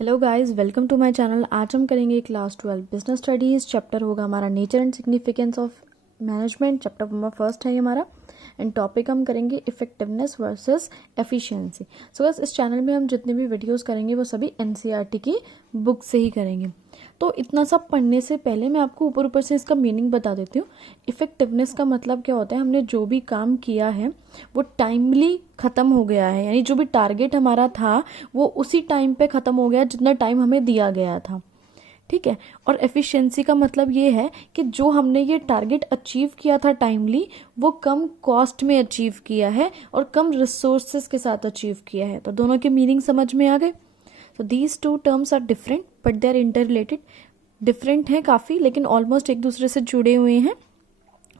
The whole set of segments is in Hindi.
Hello guys, welcome to my channel. आज हम करेंगे क्लास 12 बिजनेस स्टडीज़। चैप्टर होगा हमारा nature and significance of management. Chapter number first है ये हमारा। एंड टॉपिक हम करेंगे effectiveness versus efficiency. So guys, इस चैनल में हम जितने भी वीडियोस करेंगे वो सभी एनसीईआरटी की बुक से ही करेंगे। तो इतना सब पढ़ने से पहले मैं आपको ऊपर ऊपर से इसका मीनिंग बता देती हूँ। इफेक्टिवनेस का मतलब क्या होता है, हमने जो भी काम किया है वो टाइमली ख़त्म हो गया है, यानी जो भी टारगेट हमारा था वो उसी टाइम पे ख़त्म हो गया जितना टाइम हमें दिया गया था। ठीक है। और एफिशिएंसी का मतलब ये है कि जो हमने ये टारगेट अचीव किया था टाइमली, वो कम कॉस्ट में अचीव किया है और कम रिसोर्सेज के साथ अचीव किया है। तो दोनों के मीनिंग समझ में आ गए। तो these two terms are different but they are interrelated. Different हैं काफ़ी, लेकिन ऑलमोस्ट एक दूसरे से जुड़े हुए हैं।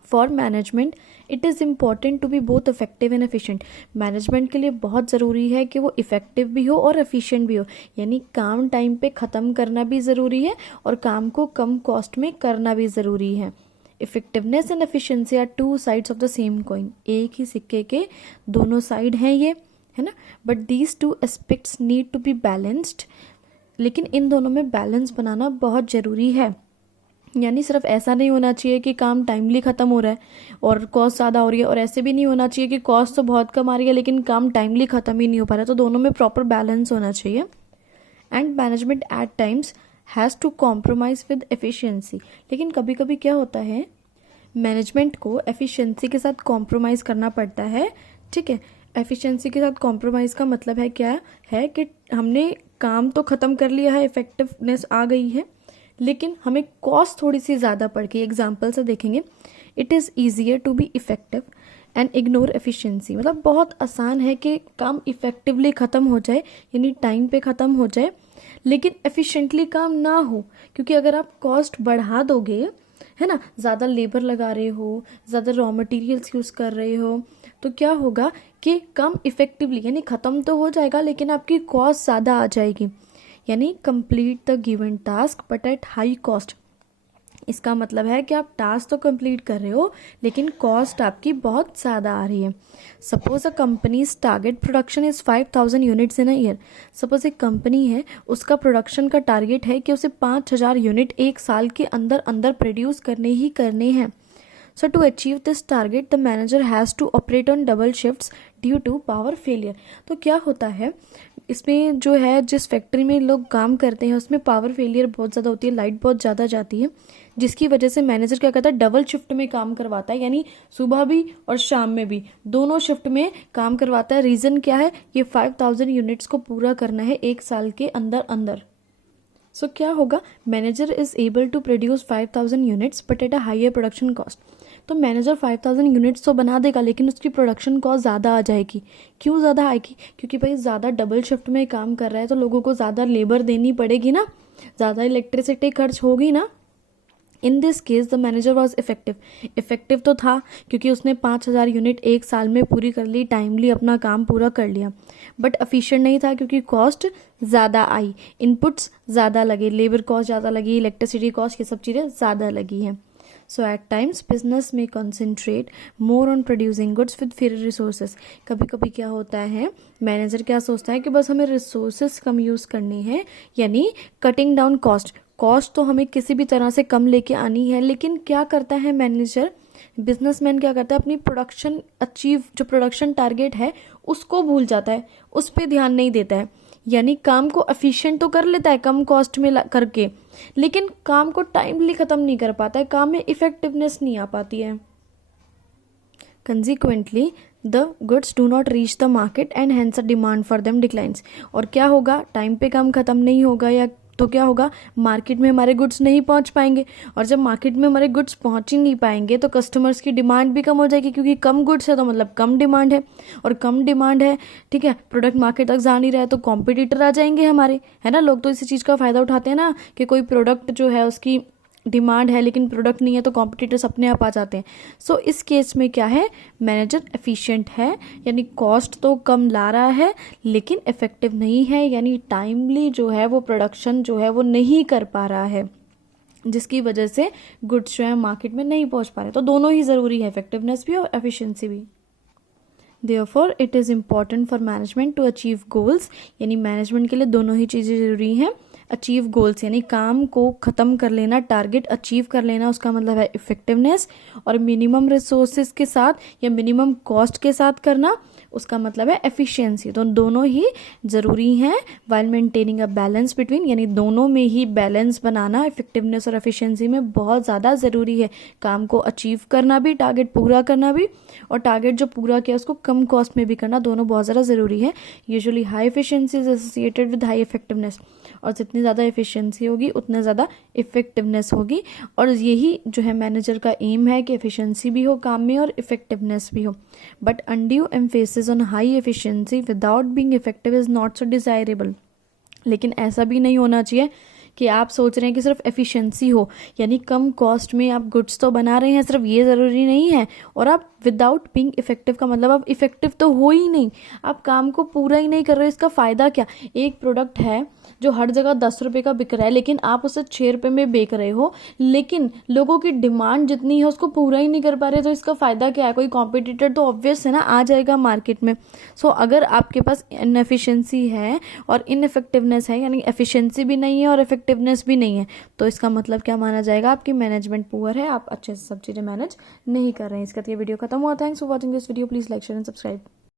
For management it is important to be both effective and efficient. Management के लिए बहुत ज़रूरी है कि वो इफेक्टिव भी हो और एफिशिएंट भी हो, यानी काम टाइम पे ख़त्म करना भी ज़रूरी है और काम को कम कॉस्ट में करना भी ज़रूरी है। Effectiveness and efficiency are two sides of the same coin. एक ही सिक्के के दोनों साइड हैं ये, है ना। But these two aspects need to be balanced. लेकिन इन दोनों में बैलेंस बनाना बहुत ज़रूरी है। यानी सिर्फ ऐसा नहीं होना चाहिए कि काम टाइमली ख़त्म हो रहा है और कॉस्ट ज़्यादा हो रही है, और ऐसे भी नहीं होना चाहिए कि कॉस्ट तो बहुत कम आ रही है लेकिन काम टाइमली ख़त्म ही नहीं हो पा रहा है। तो दोनों में प्रॉपर बैलेंस होना चाहिए। And management at times has to compromise with efficiency. लेकिन कभी कभी क्या होता है, मैनेजमेंट को एफिशिएंसी के साथ कॉम्प्रोमाइज़ करना पड़ता है। ठीक है। एफिशिएंसी के साथ कॉम्प्रोमाइज़ का मतलब है क्या है कि हमने काम तो ख़त्म कर लिया है, इफेक्टिवनेस आ गई है, लेकिन हमें कॉस्ट थोड़ी सी ज़्यादा पड़ गई। एग्जाम्पल से देखेंगे, it is easier to be effective and ignore efficiency. मतलब बहुत आसान है कि काम इफेक्टिवली ख़त्म हो जाए, यानी टाइम पे ख़त्म हो जाए, लेकिन एफिशिएंटली काम ना हो। क्योंकि अगर आप कॉस्ट बढ़ा दोगे, है ना, ज़्यादा लेबर लगा रहे हो, ज़्यादा रॉ मटेरियल्स यूज़ कर रहे हो, तो क्या होगा कि काम इफेक्टिवली यानी ख़त्म तो हो जाएगा लेकिन आपकी कॉस्ट ज़्यादा आ जाएगी। यानी complete the given task but at high cost. इसका मतलब है कि आप टास्क तो कंप्लीट कर रहे हो लेकिन कॉस्ट आपकी बहुत ज़्यादा आ रही है। Suppose a companies target production is 5000 units in a year. Suppose एक कंपनी है, उसका प्रोडक्शन का टारगेट है कि उसे 5000 यूनिट एक साल के अंदर अंदर प्रोड्यूस करने ही करने हैं। So to achieve this target, the manager has to operate on double shifts due to power failure। तो क्या होता है इसमें, जो है जिस फैक्ट्री में लोग काम करते हैं उसमें पावर फेलियर बहुत ज़्यादा होती है, लाइट बहुत ज़्यादा जाती है, जिसकी वजह से मैनेजर क्या करता है, डबल शिफ्ट में काम करवाता है, यानी सुबह भी और शाम में भी, दोनों शिफ्ट में काम करवाता है। रीज़न क्या है, ये 5000 यूनिट्स को पूरा करना है एक साल के अंदर अंदर। सो क्या होगा, manager is able to produce 5000 units but at a higher production cost. तो मैनेजर 5000 यूनिट्स तो बना देगा लेकिन उसकी प्रोडक्शन कॉस्ट ज़्यादा आ जाएगी। क्यों ज़्यादा आएगी, क्योंकि भाई ज़्यादा डबल शिफ्ट में काम कर रहा है तो लोगों को ज़्यादा लेबर देनी पड़ेगी ना, ज़्यादा इलेक्ट्रिसिटी खर्च होगी ना। In this case the manager was effective. Effective तो था क्योंकि उसने 5000 यूनिट एक साल में पूरी कर ली, टाइमली अपना काम पूरा कर लिया। बट एफिशिएंट नहीं था क्योंकि कॉस्ट ज़्यादा आई, इनपुट्स ज़्यादा लगे, लेबर कॉस्ट ज़्यादा लगी, इलेक्ट्रिसिटी कॉस्ट, ये सब चीज़ें ज़्यादा लगी हैं। सो एट टाइम्स बिजनेस में concentrate more on producing goods with fair resources. कभी कभी क्या होता है, मैनेजर क्या सोचता है कि बस हमें रिसोर्सेज कम यूज़ करनी है, यानी कटिंग डाउन कॉस्ट। कॉस्ट तो हमें किसी भी तरह से कम लेके आनी है, लेकिन क्या करता है मैनेजर, बिजनेसमैन क्या करता है, अपनी प्रोडक्शन अचीव, जो प्रोडक्शन टारगेट है उसको भूल जाता है, उस पर ध्यान नहीं देता है। यानी काम को एफिशिएंट तो कर लेता है कम कॉस्ट में करके, लेकिन काम को टाइमली ख़त्म नहीं कर पाता है, काम में इफेक्टिवनेस नहीं आ पाती है। Consequently the goods do not reach the market and hence the demand for them declines. और क्या होगा, टाइम पे काम ख़त्म नहीं होगा या तो क्या होगा, मार्केट में हमारे गुड्स नहीं पहुंच पाएंगे, और जब मार्केट में हमारे गुड्स पहुंच ही नहीं पाएंगे तो कस्टमर्स की डिमांड भी कम हो जाएगी, क्योंकि कम गुड्स है तो मतलब कम डिमांड है, और कम डिमांड है, ठीक है, प्रोडक्ट मार्केट तक जा नहीं रहा है तो कॉम्पिटिटर आ जाएंगे हमारे, है ना। लोग तो इसी चीज़ का फ़ायदा उठाते हैं ना कि कोई प्रोडक्ट जो है उसकी डिमांड है लेकिन प्रोडक्ट नहीं है तो कॉम्पिटिटर्स अपने आप आ जाते हैं। सो इस केस में क्या है, मैनेजर एफिशिएंट है, यानी कॉस्ट तो कम ला रहा है लेकिन इफेक्टिव नहीं है, यानी टाइमली जो है वो प्रोडक्शन जो है वो नहीं कर पा रहा है, जिसकी वजह से गुड्स जो है मार्केट में नहीं पहुंच पा रहे। तो दोनों ही ज़रूरी है, इफेक्टिवनेस भी और एफिशिएंसी भी। Therefore it is important for management to achieve goals, यानी मैनेजमेंट के लिए दोनों ही चीज़ें ज़रूरी हैं। अचीव गोल्स यानी काम को ख़त्म कर लेना, टारगेट अचीव कर लेना, उसका मतलब है इफ़ेक्टिवनेस। और मिनिमम रिसोर्सेज के साथ या मिनिमम कॉस्ट के साथ करना, उसका मतलब है एफिशिएंसी। तो दोनों ही ज़रूरी हैं while maintaining a balance between, यानी दोनों में ही बैलेंस बनाना इफेक्टिवनेस और एफिशिएंसी में बहुत ज़्यादा ज़रूरी है। काम को अचीव करना भी, टारगेट पूरा करना भी, और टारगेट जो पूरा किया उसको कम कॉस्ट में भी करना, दोनों बहुत ज़्यादा ज़रूरी है। Usually high efficiency is associated with high effectiveness, और जितनी ज़्यादा एफिशिएंसी होगी उतना ज़्यादा इफेक्टिवनेस होगी। और यही जो है मैनेजर का एम है कि एफिशिएंसी भी हो काम में और इफेक्टिवनेस भी हो। But undue emphasis on high efficiency without being effective is not so desirable. लेकिन ऐसा भी नहीं होना चाहिए कि आप सोच रहे हैं कि सिर्फ एफिशिएंसी हो, यानी कम कॉस्ट में आप गुड्स तो बना रहे हैं, सिर्फ ये ज़रूरी नहीं है। और आप विदाउट बीइंग इफेक्टिव का मतलब आप इफेक्टिव तो हो ही नहीं, आप काम को पूरा ही नहीं कर रहे हो। इसका फ़ायदा क्या? एक प्रोडक्ट है जो हर जगह 10 रुपये का बिक रहा है, लेकिन आप उसे 6 रुपये में बेच रहे हो, लेकिन लोगों की डिमांड जितनी है उसको पूरा ही नहीं कर पा रहे, तो इसका फ़ायदा क्या है? कोई कॉम्पिटिटर तो ऑब्वियस है ना, आ जाएगा मार्केट में। सो अगर आपके पास इनएफिशिएंसी है और इनइफेक्टिवनेस है, यानी एफिशिएंसी भी नहीं है और इफेक्टिवनेस भी नहीं है, तो इसका मतलब क्या माना जाएगा? आपकी मैनेजमेंट पुअर है, आप अच्छे से सब चीज़ें मैनेज नहीं कर रहे हैं। इसके बाद ये वीडियो खत्म हुआ। Thanks for watching this video. Please like share and subscribe.